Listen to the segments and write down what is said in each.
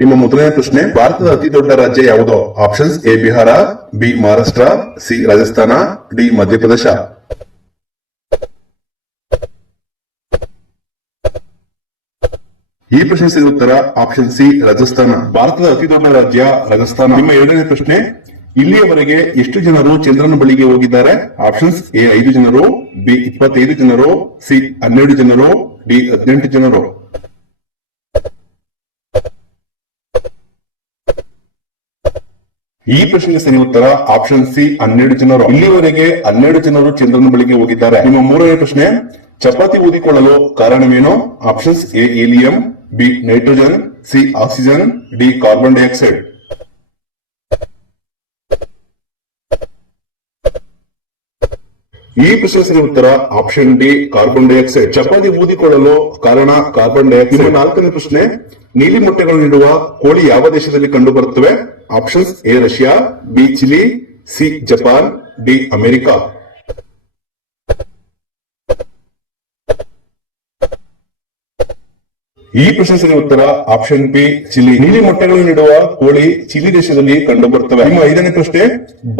ನಿಮ್ಮ ಮೊದಲನೇ ಪ್ರಶ್ನೆ, ಭಾರತದ ಅತಿ ದೊಡ್ಡ ರಾಜ್ಯ ಯಾವುದು? Options: A Bihar, B Maharashtra, C Rajasthan, D Madhya Pradesh. ಈ ಪ್ರಶ್ನೆ ಸರಿ ಉತ್ತರ ಆಪ್ಷನ್ ಸಿ ರಾಜಸ್ಥಾನ. ಭಾರತದ ಅತಿ ದೊಡ್ಡ ರಾಜ್ಯ ರಾಜಸ್ಥಾನ. ನಿಮ್ಮ ಎರಡನೇ ಪ್ರಶ್ನೆ, ಇಲ್ಲಿಯವರೆಗೆ ಎಷ್ಟು ಜನರು ಚಂದ್ರನ ಬಳಿಗೆ ಹೋಗಿದ್ದಾರೆ? ಆಪ್ಷನ್ಸ್: ಎ 5 ಜನರು, ಬಿ 25 ಜನರು, ಸಿ 12 ಜನರು, ಡಿ 18 ಜನರು. ಈ ಪ್ರಶ್ನೆಗೆ ಸರಿ ಉತ್ತರ ಆಪ್ಷನ್ ಸಿ 12 ಜನರು. ಇಲ್ಲಿವರೆಗೆ 12 ಜನರು ಚಂದ್ರನ ಬಳಿಗೆ ಹೋಗಿದ್ದಾರೆ. ನಿಮ್ಮ ಮೂರನೇ ಪ್ರಶ್ನೆ, ಚಪಾತಿ ಊದಿಕೊಳ್ಳಲು ಕಾರಣವೇನು? Options: A helium, B nitrogen, C oxygen, D carbon dioxide. ಈ ಪ್ರಶ್ನೆ ಸರಿ ಉತ್ತರ ಆಪ್ಷನ್ ಡಿ ಕಾರ್ಬನ್ ಡೈಆಕ್ಸೈಡ್. ಚಪಾತಿ ಊದಿಕೊಳ್ಳಲು ಕಾರಣ ಕಾರ್ಬನ್ ಡೈಆಕ್ಸೈಡ್. ನಾಲ್ಕನೇ ಪ್ರಶ್ನೆ, ನೀಲಿ ಮೊಟ್ಟೆಗಳು ನೀಡುವ ಕೋಳಿ ಯಾವ ದೇಶದಲ್ಲಿ ಕಂಡು ಬರುತ್ತವೆ? Options: A Russia, B Chile, C Japan, D America. ಈ ಪ್ರಶ್ನೆ ಸರಿ ಉತ್ತರ ಆಪ್ಷನ್ ಬಿ ಚಿಲಿ. ನೀಲಿ ಮೊಟ್ಟೆಗಳು ನೀಡುವ ಕೋಳಿ ಚಿಲಿ ದೇಶದಲ್ಲಿ ಕಂಡು ಬರುತ್ತವೆ. ನಿಮ್ಮ ಐದನೇ ಪ್ರಶ್ನೆ,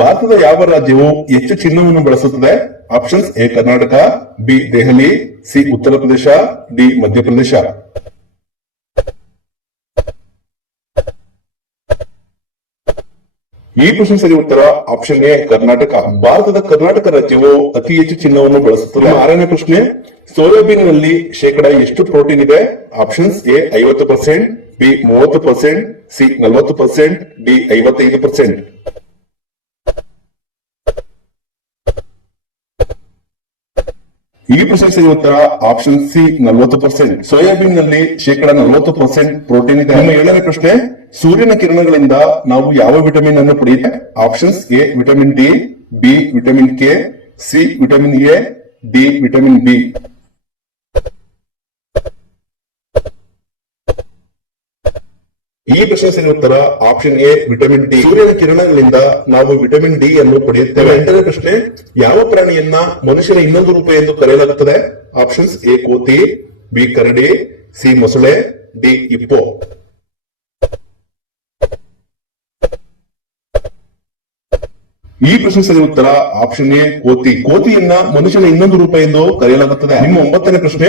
ಭಾರತದ ಯಾವ ರಾಜ್ಯವು ಹೆಚ್ಚು ಚಿನ್ನವನ್ನು ಬಳಸುತ್ತದೆ? Options: A Karnataka, B Delhi, C Uttar Pradesh, D Madhya Pradesh. ಈ ಪ್ರಶ್ನೆ ಸರಿ ಉತ್ತರ ಆಪ್ಷನ್ ಎ ಕರ್ನಾಟಕ. ಭಾರತದ ಕರ್ನಾಟಕ ರಾಜ್ಯವು ಅತಿ ಹೆಚ್ಚು ಚಿನ್ನವನ್ನು ಬಳಸುತ್ತದೆ. ಆರನೇ ಪ್ರಶ್ನೆ, ಸೋಯಾಬೀನ್ ನಲ್ಲಿ ಶೇಕಡ ಎಷ್ಟು ಪ್ರೋಟೀನ್ ಇದೆ? Options: A 50%, B 30%, C 40%, D 55%. ಈ ಪ್ರಶ್ನೆ ಸರಿ ಉತ್ತರ ಆಪ್ಷನ್ ಸಿ 40%. ಸೋಯಾಬೀನ್ ನಲ್ಲಿ ಶೇಕಡ 40% ಪ್ರೋಟೀನ್ ಇದೆ. ನಿಮ್ಮ ಏಳನೇ ಪ್ರಶ್ನೆ, ಸೂರ್ಯನ ಕಿರಣಗಳಿಂದ ನಾವು ಯಾವ ವಿಟಮಿನ್ ಅನ್ನು ಪಡೆಯುತ್ತೇವೆ? Options: A vitamin D, B vitamin K, C vitamin A, D vitamin B. ಈ ಪ್ರಶ್ನೆ ಸರಿ ಉತ್ತರ ಆಪ್ಷನ್ ಎ ವಿಟಮಿನ್ ಡಿ. ಸೂರ್ಯನ ಕಿರಣಗಳಿಂದ ನಾವು ವಿಟಮಿನ್ ಡಿ ಅನ್ನು ಪಡೆಯುತ್ತೇವೆ. ಎಂಟನೇ ಪ್ರಶ್ನೆ, ಯಾವ ಪ್ರಾಣಿಯನ್ನ ಮನುಷ್ಯನ ಇನ್ನೊಂದು ರೂಪ ಎಂದು ಕರೆಯಲಾಗುತ್ತದೆ? ಆಪ್ಷನ್ಸ್: ಎ ಕೋತಿ, ಬಿ ಕರಡಿ, ಸಿ ಮೊಸಳೆ, ಡಿ ಹಿಪ್ಪೋ. ಈ ಪ್ರಶ್ನೆ ಸರಿ ಉತ್ತರ ಆಪ್ಷನ್ ಎ ಕೋತಿ. ಕೋತಿಯನ್ನ ಮನುಷ್ಯನ ಇನ್ನೊಂದು ರೂಪ ಎಂದು ಕರೆಯಲಾಗುತ್ತದೆ. ನಿಮ್ಮ ಒಂಬತ್ತನೇ ಪ್ರಶ್ನೆ,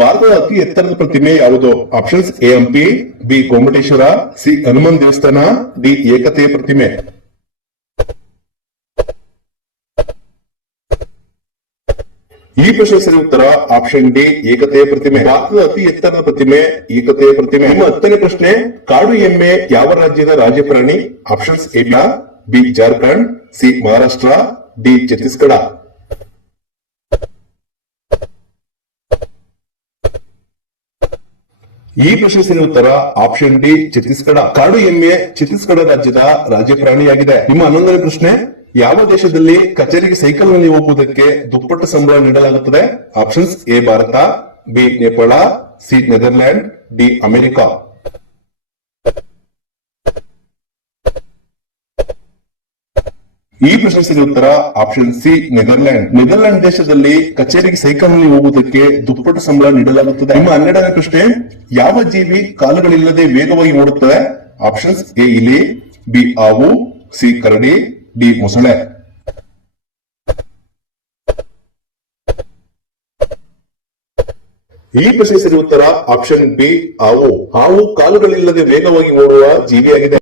ಭಾರತದ ಅತಿ ಎತ್ತರದ ಪ್ರತಿಮೆ ಯಾವುದು? Options: A Hampi, B Gommateshwara, C Hanuman ದೇವಸ್ಥಾನ, ಡಿ ಏಕತೆಯ ಪ್ರತಿಮೆ. ಈ ಪ್ರಶ್ನೆ ಸರಿ ಉತ್ತರ ಆಪ್ಷನ್ ಡಿ ಏಕತೆಯ ಪ್ರತಿಮೆ. ಭಾರತದ ಅತಿ ಎತ್ತರದ ಪ್ರತಿಮೆ ಏಕತೆಯ ಪ್ರತಿಮೆ. ನಿಮ್ಮ ಹತ್ತನೇ ಪ್ರಶ್ನೆ, ಕಾಡು ಎಮ್ಮೆ ಯಾವ ರಾಜ್ಯದ ರಾಜ್ಯ ಪ್ರಾಣಿ? Options: A Bihar, B Jharkhand, C Maharashtra, D Chhattisgarh. ಈ ಪ್ರಶ್ನೆ ಸರಿ ಉತ್ತರ ಆಪ್ಷನ್ ಡಿ ಛತ್ತೀಸ್ಗಢ. ಕಾಡು ಎಮ್ಮೆ ಛತ್ತೀಸ್ಗಢ ರಾಜ್ಯದ ರಾಜ್ಯ ಪ್ರಾಣಿಯಾಗಿದೆ. ನಿಮ್ಮ 11ನೇ ಪ್ರಶ್ನೆ, ಯಾವ ದೇಶದಲ್ಲಿ ಕಚೇರಿಗೆ ಸೈಕಲ್ ನಲ್ಲಿ ಹೋಗುವುದಕ್ಕೆ ದುಪ್ಪಟ್ಟು ಸಂಬಳ ನೀಡಲಾಗುತ್ತದೆ? Options: A Bharat, B Nepal, C Netherland, D America. ಈ ಪ್ರಶ್ನೆ ಸರಿ ಉತ್ತರ ಆಪ್ಷನ್ ಸಿ ನೆದರ್ಲ್ಯಾಂಡ್. ನೆದರ್ಲ್ಯಾಂಡ್ ದೇಶದಲ್ಲಿ ಕಚೇರಿಗೆ ಸೈಕಲ್ ನಲ್ಲಿ ಹೋಗುವುದಕ್ಕೆ ದುಪ್ಪಟ್ಟು ಸಂಬಳ ನೀಡಲಾಗುತ್ತದೆ. ನಿಮ್ಮ 12ನೇ ಪ್ರಶ್ನೆ, ಯಾವ ಜೀವಿ ಕಾಲುಗಳಿಲ್ಲದೆ ವೇಗವಾಗಿ ಓಡುತ್ತದೆ? ಆಪ್ಷನ್ಸ್: ಎ ಇಲಿ, ಬಿ ಹಾವು, ಸಿ ಕರಡಿ, ಡಿ ಮೊಸಳೆ. ಈ ಪ್ರಶ್ನೆ ಸರಿ ಉತ್ತರ ಆಪ್ಷನ್ ಬಿ ಹಾವು. ಹಾವು ಕಾಲುಗಳಿಲ್ಲದೆ ವೇಗವಾಗಿ ಓಡುವ ಜೀವಿಯಾಗಿದೆ.